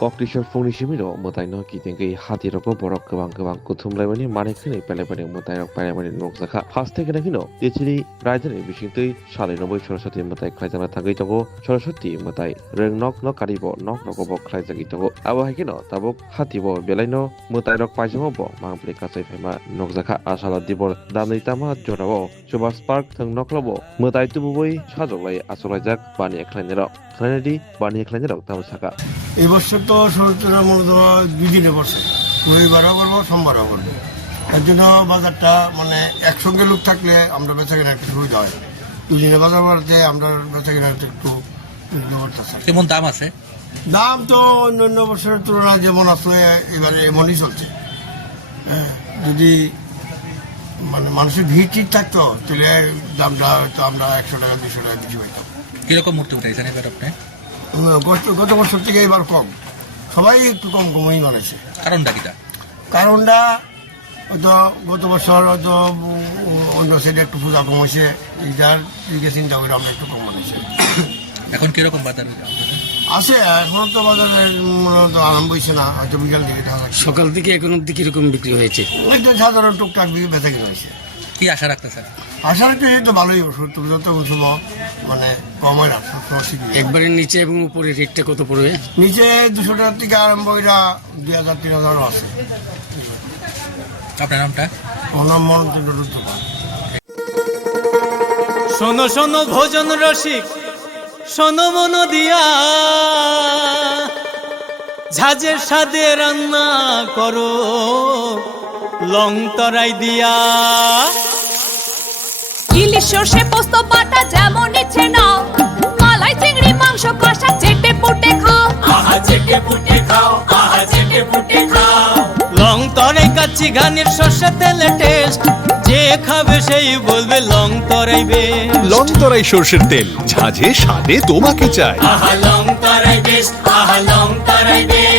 Cocktail phone shimiro, Motino, Kitting, Hatiroko, Borok, Kutum Lemony, Manikini, Pelebani, Motino, Pelebani, Noxaka, has taken a hino. Italy, Rider, Bishingti, Shalinobo, Chorosati, Motai, Klazana Tagitogo, Chorosati, Motai, Ring knock, no Karibo, knock, Nokobo, Klazagito, Awahino, Tabok, Hatibo, Beleno, Motai, Pajamobo, Mamplika, Noxaka, Ashala Dibor, Danitama, Joravo, Chuba Spark, Tung Noklobo, Motai Tubui, Shadowlay, Asolajak, Bani Clanero, Clanedy, Bani Clanero, Tamasaka. এই বছর তো সরকার মূলত দুই দিনে বসে রবিবারও করবো সোমবারও করবো এর জন্য বাজারটা মানে একসঙ্গে লোক থাকলে আমরা বেচা কেনা একটু সুবিধা হয় দুদিনে বাজার বাড়াতে আমরা বেচা কেনা একটু কেমন দাম আছে দাম তো অন্যান্য বছরের তুলনায় যেমন আসলে এবারে এমনই চলছে যদি মানে মানুষের ভিড় ঠিক থাকতো তাহলে দামটা হয়তো আমরা 100 টাকা 200 টাকা বেশি পাইতাম। কিরকম মূর্তি উঠাইছেন এবার আপনি গত বছর থেকে এবার কম সবাই একটু কমই বানাইছে কারণটা কিটা কারণটা হয়তো গত বছর হয়তো অন্য সাইডে একটু পূজা কম হয়েছে এইটার দিকে চিন্তা করে আমরা একটু কম বানাইছি। এখন কিরকম বাজার আছে এখন তো বাজারের মূলত আরম্ভ হয়েছে না হয়তো বিকাল দিকে দেখা লাগছে সকাল থেকে এখন অব্দি কিরকম বিক্রি হয়েছে একটু সাধারণ টুকটাক বেচা কিনা হয়েছে। কি আশা রাখতেছেন আশা রাখতে তো ভালোই সত্তর যত সময় মানে কম হয় না একবারে নিচে এবং উপরে রেটটা কত পড়বে নিচে 200 টাকার থেকে আরম্ভ করে 2000 3000 আছে। আপনার নামটা আমার নাম মনোচন্দ্র রুদ্রপাল। শোনো শোনো ভোজন রসিক শোনো মন দিয়া ঝাঁঝের স্বাদে রান্না করো লং তরাই দিয়া ইলিশ সর্ষে পোস্ত বাটা যেমন ইচ্ছে নাও মালাই চিংড়ি মাংস কষা চেটে পুটে খাও আহা চেটে পুটে খাও আহা চেটে পুটে খাও লং তরাই কাচ্চি ঘানির সর্ষে তেলে টেস্ট যে খাবে সেই বলবে লং তরাই বেশ লং তরাই সরষের তেল ঝাঁঝে স্বাদে তোমাকে চাই আহা লং তরাই বেশ আহা লং তরাই বেশ